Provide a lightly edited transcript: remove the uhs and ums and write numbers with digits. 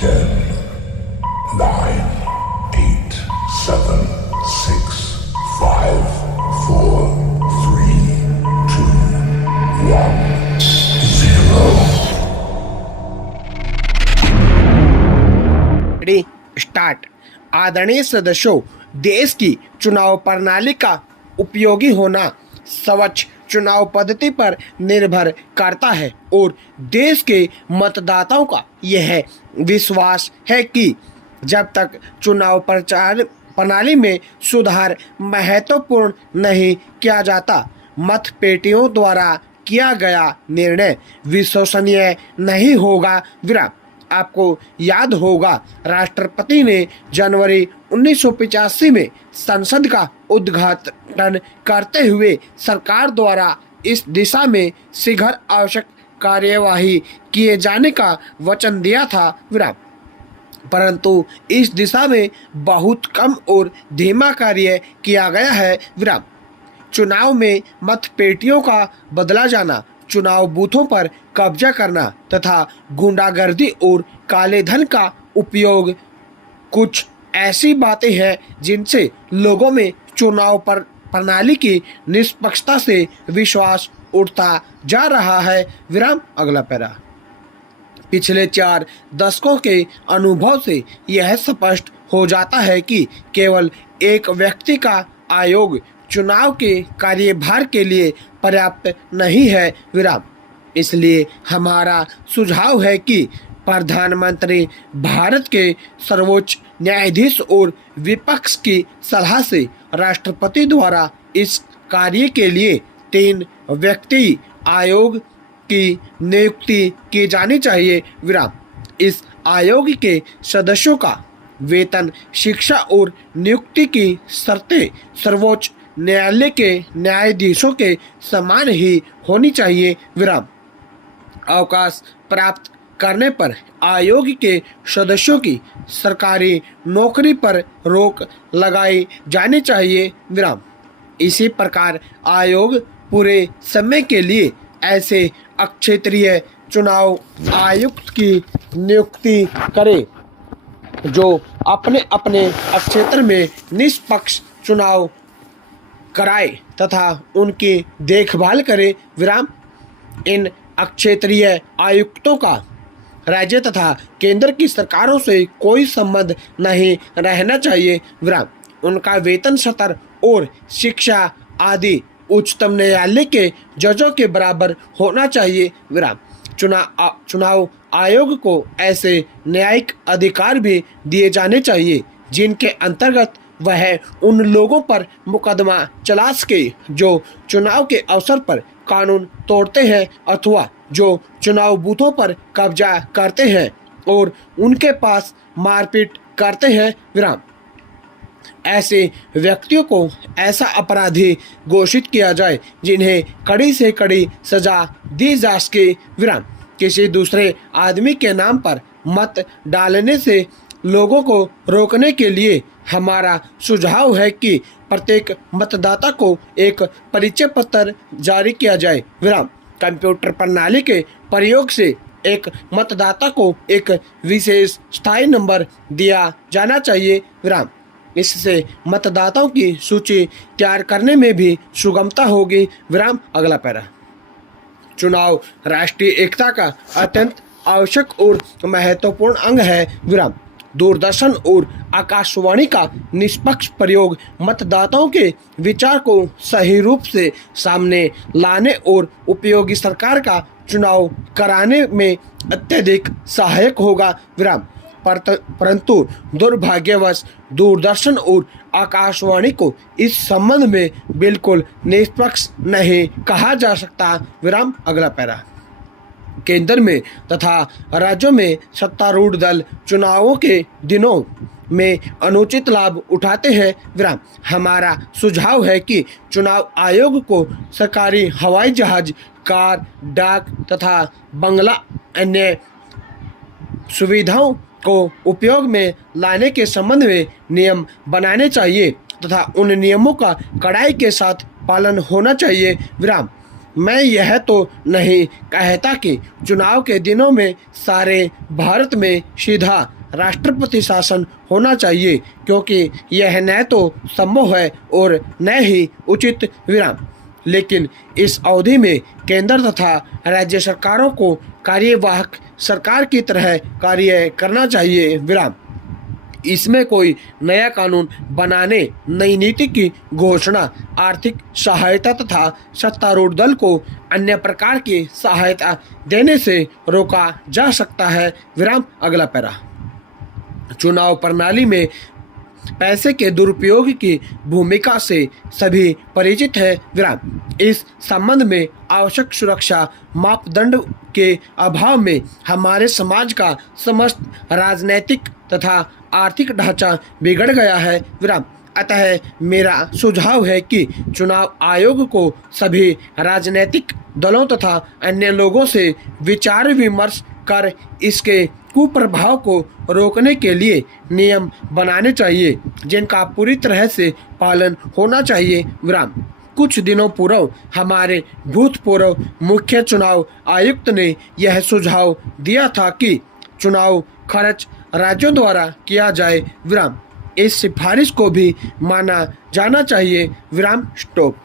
10, 9, 8, 7, 6, 5, 4, 3, 2, 1, 0. Ready start. आदरणीय सदस्यों, देश की चुनाव प्रणाली का उपयोगी होना स्वच्छ चुनाव पद्धति पर निर्भर करता है और देश के मतदाताओं का यह विश्वास है कि जब तक चुनाव प्रचार प्रणाली में सुधार महत्वपूर्ण नहीं किया जाता, मतपेटियों द्वारा किया गया निर्णय विश्वसनीय नहीं होगा। विराम। आपको याद होगा, राष्ट्रपति ने जनवरी 1985 में संसद का उद्घाटन करते हुए सरकार द्वारा इस दिशा में शीघ्र आवश्यक कार्यवाही किए जाने का वचन दिया था। विराम। परंतु इस दिशा में बहुत कम और धीमा कार्य किया गया है। विराम। चुनाव में मतपेटियों का बदला जाना, चुनाव बूथों पर कब्जा करना तथा गुंडागर्दी और काले धन का उपयोग कुछ ऐसी बातें हैं जिनसे लोगों में चुनाव पर प्रणाली की निष्पक्षता से विश्वास उठता जा रहा है। विराम। अगला पैरा। पिछले 4 दशकों के अनुभव से यह स्पष्ट हो जाता है कि केवल एक व्यक्ति का आयोग चुनाव के कार्यभार के लिए पर्याप्त नहीं है। विराम। इसलिए हमारा सुझाव है कि प्रधानमंत्री भारत के सर्वोच्च न्यायाधीश और विपक्ष की सलाह से राष्ट्रपति द्वारा इस कार्य के लिए 3 व्यक्ति आयोग की नियुक्ति की जानी चाहिए। विराम। इस आयोग के सदस्यों का वेतन, शिक्षा और नियुक्ति की शर्तें सर्वोच्च न्यायालय के न्यायाधीशों के समान ही होनी चाहिए। विराम। अवकाश प्राप्त करने पर आयोग के सदस्यों की सरकारी नौकरी पर रोक लगाई जानी चाहिए। विराम। इसी प्रकार आयोग पूरे समय के लिए ऐसे क्षेत्रीय चुनाव आयुक्त की नियुक्ति करे जो अपने अपने क्षेत्र में निष्पक्ष चुनाव कराए तथा उनकी देखभाल करे। विराम। इन क्षेत्रीय आयुक्तों का राज्य तथा केंद्र की सरकारों से कोई संबंध नहीं रहना चाहिए। विराम। उनका वेतन स्तर और शिक्षा आदि उच्चतम न्यायालय के जजों के बराबर होना चाहिए। विराम। चुनाव आयोग को ऐसे न्यायिक अधिकार भी दिए जाने चाहिए जिनके अंतर्गत वह उन लोगों पर मुकदमा चला सके जो चुनाव के अवसर पर कानून तोड़ते हैं अथवा जो चुनाव बूथों पर कब्जा करते हैं और उनके पास मारपीट करते हैं। विराम। ऐसे व्यक्तियों को ऐसा अपराधी घोषित किया जाए जिन्हें कड़ी से कड़ी सजा दी जा सके। विराम। किसी दूसरे आदमी के नाम पर मत डालने से लोगों को रोकने के लिए हमारा सुझाव है कि प्रत्येक मतदाता को एक परिचय पत्र जारी किया जाए। विराम। कंप्यूटर प्रणाली के प्रयोग से एक मतदाता को एक विशेष स्थायी नंबर दिया जाना चाहिए। विराम। इससे मतदाताओं की सूची तैयार करने में भी सुगमता होगी। विराम। अगला पैरा। चुनाव राष्ट्रीय एकता का अत्यंत आवश्यक और महत्वपूर्ण अंग है। विराम। दूरदर्शन और आकाशवाणी का निष्पक्ष प्रयोग मतदाताओं के विचार को सही रूप से सामने लाने और उपयोगी सरकार का चुनाव कराने में अत्यधिक सहायक होगा। विराम। परंतु दुर्भाग्यवश दूरदर्शन और आकाशवाणी को इस संबंध में बिल्कुल निष्पक्ष नहीं कहा जा सकता। विराम। अगला पैरा। केंद्र में तथा राज्यों में सत्तारूढ़ दल चुनावों के दिनों में अनुचित लाभ उठाते हैं। विराम। हमारा सुझाव है कि चुनाव आयोग को सरकारी हवाई जहाज, कार, डाक तथा बंगला अन्य सुविधाओं को उपयोग में लाने के संबंध में नियम बनाने चाहिए तथा उन नियमों का कड़ाई के साथ पालन होना चाहिए। विराम। मैं यह तो नहीं कहता कि चुनाव के दिनों में सारे भारत में सीधा राष्ट्रपति शासन होना चाहिए, क्योंकि यह न तो संभव है और न ही उचित। विराम। लेकिन इस अवधि में केंद्र तथा राज्य सरकारों को कार्यवाहक सरकार की तरह कार्य करना चाहिए। विराम। इसमें कोई नया कानून बनाने, नई नीति की घोषणा, आर्थिक सहायता तथा सत्तारूढ़ दल को अन्य प्रकार की सहायता देने से रोका जा सकता है। विराम। अगला पैरा। चुनाव प्रणाली में पैसे के दुरुपयोग की भूमिका से सभी परिचित है। विराम। इस संबंध में आवश्यक सुरक्षा मापदंड के अभाव में हमारे समाज का समस्त राजनैतिक तथा आर्थिक ढांचा बिगड़ गया है। विराम। अतः मेरा सुझाव है कि चुनाव आयोग को सभी राजनैतिक दलों तथा अन्य लोगों से विचार विमर्श कर इसके कुप्रभाव को रोकने के लिए नियम बनाने चाहिए, जिनका पूरी तरह से पालन होना चाहिए। विराम। कुछ दिनों पूर्व हमारे भूतपूर्व मुख्य चुनाव आयुक्त ने यह सुझाव दिया था कि चुनाव खर्च राज्यों द्वारा किया जाए। विराम। इस सिफारिश को भी माना जाना चाहिए। विराम। स्टॉप।